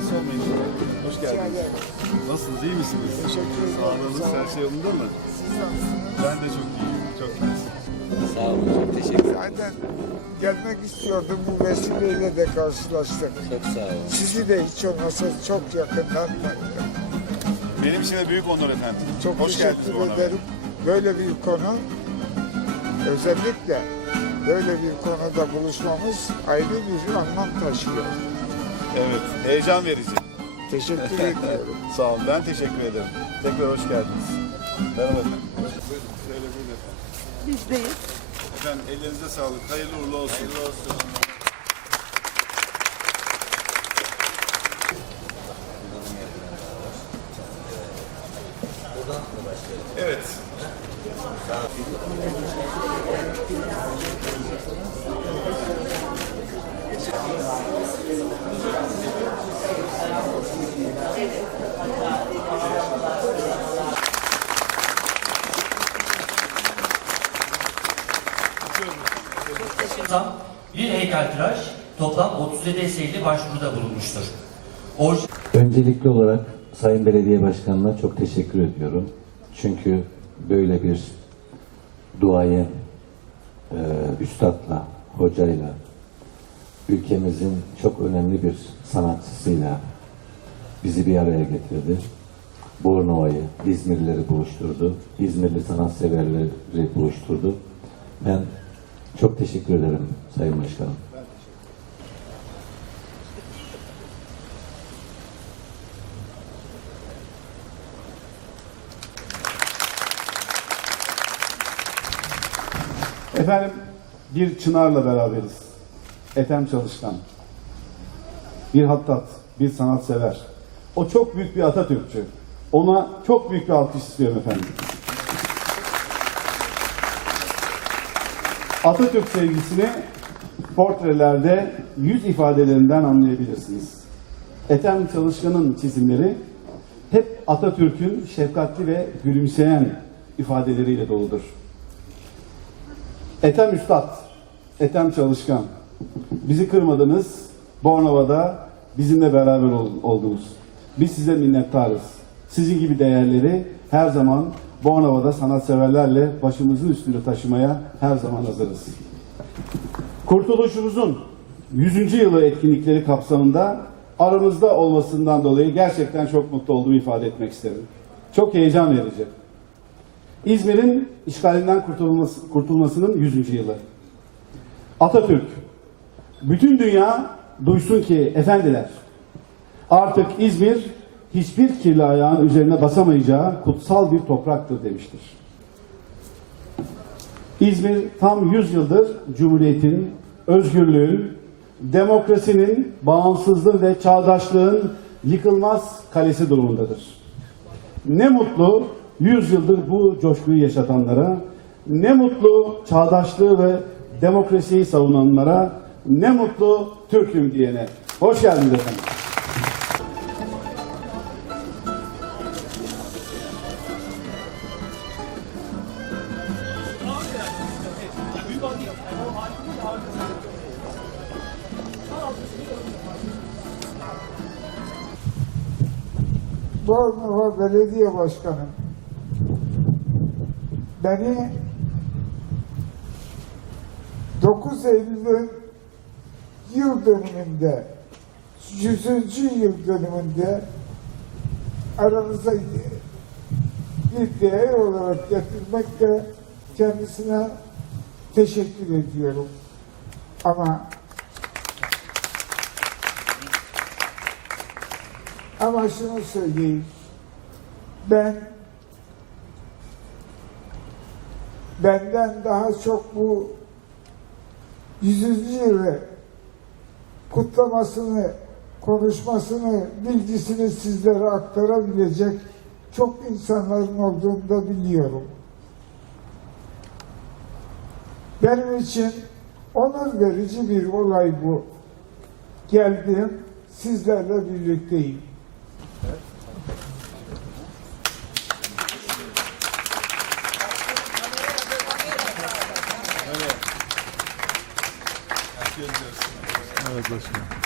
rahatsız olmayın. Hoş geldiniz. Nasılsınız? İyi misiniz? Teşekkür ederim. Sağlığınız her şey yolunda mı? Siz Ben de çok iyiyim. Çok iyisin. Sağ olun. Çok teşekkür ederim. Zaten gelmek istiyordum. Bu vesileyle de karşılaştık. Çok sağ olun. Sizi de hiç olmasa çok yakından tanıdım. Benim için de büyük onur efendim. Çok Hoş teşekkür geldiniz ederim. Böyle bir konu özellikle böyle bir konuda buluşmamız ayrı bir anlam taşıyor. Evet, heyecan verici. Teşekkür ediyorum. Sağ olun, ben teşekkür ederim. Tekrar hoş geldiniz. Merhaba efendim. Buyurun, şöyle buyurun Bizdeyiz. Efendim ellerinize sağlık, hayırlı uğurlu olsun. Hayırlı olsun. Evet. tam bir heykeltıraş toplam 37 eserli başvuruda bulunmuştur. Or Öncelikli olarak Sayın Belediye Başkanı'na çok teşekkür ediyorum. Çünkü böyle bir duayen e, üstadla, hocayla, ülkemizin çok önemli bir sanatçısıyla bizi bir araya getirdi. Bornova'yı, İzmirlileri buluşturdu. İzmirli sanatseverleri buluşturdu. Ben çok teşekkür ederim Sayın Başkanım. Efendim bir Çınar'la beraberiz. etem Çalışkan. Bir hattat, bir sanatsever. O çok büyük bir Atatürkçü. Ona çok büyük bir alkış istiyorum efendim. Atatürk sevgisini portrelerde yüz ifadelerinden anlayabilirsiniz. Ethem Çalışkan'ın çizimleri hep Atatürk'ün şefkatli ve gülümseyen ifadeleriyle doludur. Ethem Üstad, Ethem Çalışkan, bizi kırmadınız, Bornova'da bizimle beraber oldunuz. Biz size minnettarız. Sizin gibi değerleri her zaman Bornova'da sanatseverlerle başımızın üstünde taşımaya her zaman hazırız. Kurtuluşumuzun 100. yılı etkinlikleri kapsamında aramızda olmasından dolayı gerçekten çok mutlu olduğumu ifade etmek isterim. Çok heyecan verici. İzmir'in işgalinden kurtulması, kurtulmasının 100. yılı. Atatürk, bütün dünya duysun ki efendiler artık İzmir hiçbir kirli ayağın üzerine basamayacağı kutsal bir topraktır demiştir. İzmir tam 100 yıldır Cumhuriyet'in, özgürlüğün, demokrasinin, bağımsızlığın ve çağdaşlığın yıkılmaz kalesi durumundadır. Ne mutlu 100 yıldır bu coşkuyu yaşatanlara, ne mutlu çağdaşlığı ve demokrasiyi savunanlara, ne mutlu Türk'üm diyene. Hoş geldiniz efendim. Bornova Belediye Başkanı beni 9 Eylül'ün yıl dönümünde 100. yıl dönümünde aranıza bir değer olarak getirmekle kendisine teşekkür ediyorum. Ama Ama şunu söyleyeyim. Ben benden daha çok bu 100. yılı kutlamasını, konuşmasını, bilgisini sizlere aktarabilecek çok insanların olduğunu da biliyorum. Benim için onur verici bir olay bu. Geldim, sizlerle birlikteyim. Evet başkanım.